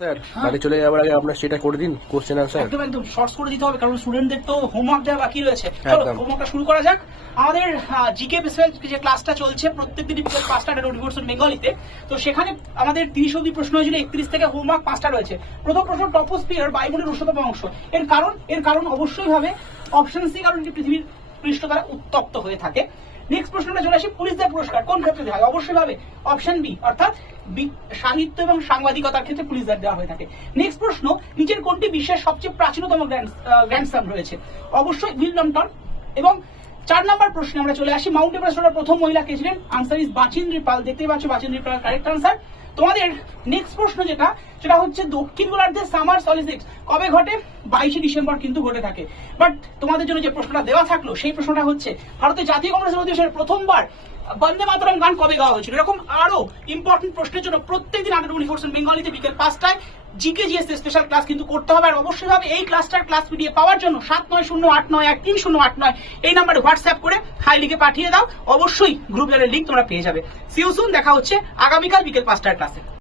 Sir বাড়ি চলে যাওয়ার আগে আপনার সেটা করে দিন কোশ্চেন আনসার। একদম একদম শর্টস করে দিতে হবে, কারণ স্টুডেন্টদের তো হোমওয়ার্ক দেওয়া বাকি রয়েছে। চলো হোমওয়ার্কটা শুরু করা যাক। আমাদের জিকে বেসিক যে ক্লাসটা চলছে প্রত্যেকদিন বিকেল 5টা নোটিফিকেশন বেঙ্গলিতে, তো সেখানে আমাদের 30 অবধি প্রশ্ন হয়েছিল, 31 থেকে হোমওয়ার্ক 5টা রয়েছে। প্রথম প্রশ্ন টপোস্ফিয়ার বায়ুমণ্ডলের উষ্ণতম অংশ। এর কারণ অবশ্যই হবে অপশন সি, কারণ এটি পৃথিবীর পৃষ্ঠ দ্বারা উত্তপ্ত হয়ে থাকে। নেক্সট প্রশ্নটা চলে আসি, পুলিশদের পুরস্কার কোন ক্ষেত্রে দেওয়া হয়? অবশ্যই ভাবে অপশন বি, অর্থাৎ সাহিত্য এবং সাংবাদিকতার ক্ষেত্রে পুলিশদের দেওয়া হয়ে থাকে। নেক্সট প্রশ্ন, নিচের কোনটি বিশ্বের সবচেয়ে প্রাচীনতম গ্র্যান্ডস্ল্যাম রয়েছে? অবশ্যই উইলডমটন। এবং 4 নম্বর প্রশ্নে আমরা চলে আসি, মাউন্ট এভারেস্টের প্রথম মহিলা কে ছিলেন? আনসার ইজ বাচিন্দ্রী পাল। দেখতেই পাচ্ছ বাচিন্দ্রী পাল কারেক্ট আনসার। তোমাদের নেক্সট প্রশ্ন যেটা হচ্ছে দক্ষিণ গোলার্ধে সামার সলিস্টিক্স কবে ঘটে? 22শে ডিসেম্বর কিন্তু ঘটে থাকে। বাট তোমাদের জন্য যে প্রশ্নটা দেওয়া থাকলো সেই প্রশ্নটা হচ্ছে ভারতের জাতীয় কংগ্রেসের অধিবেশনে প্রথমবার বন্দে মাতরম গান কবে গাওয়া হয়েছিল? এরকম আরো ইম্পর্টেন্ট প্রশ্নের জন্য প্রত্যেকদিন 24 বেঙ্গলিতে বিকেল 5টায় জিকে জিএস স্পেশাল ক্লাস কিন্তু করতে হবে। আর অবশ্যই ভাবে এই ক্লাসটার ক্লাস পিডিএফ পাওয়ার জন্য 7908913089 এই নাম্বারে হোয়াটসঅ্যাপ করে হাই লিখে পাঠিয়ে দাও। অবশ্যই গ্রুপ লিংক তোমরা পেয়ে যাবে। সি ইউ সুন, দেখা হচ্ছে আগামীকাল বিকেল 5টার ক্লাসে।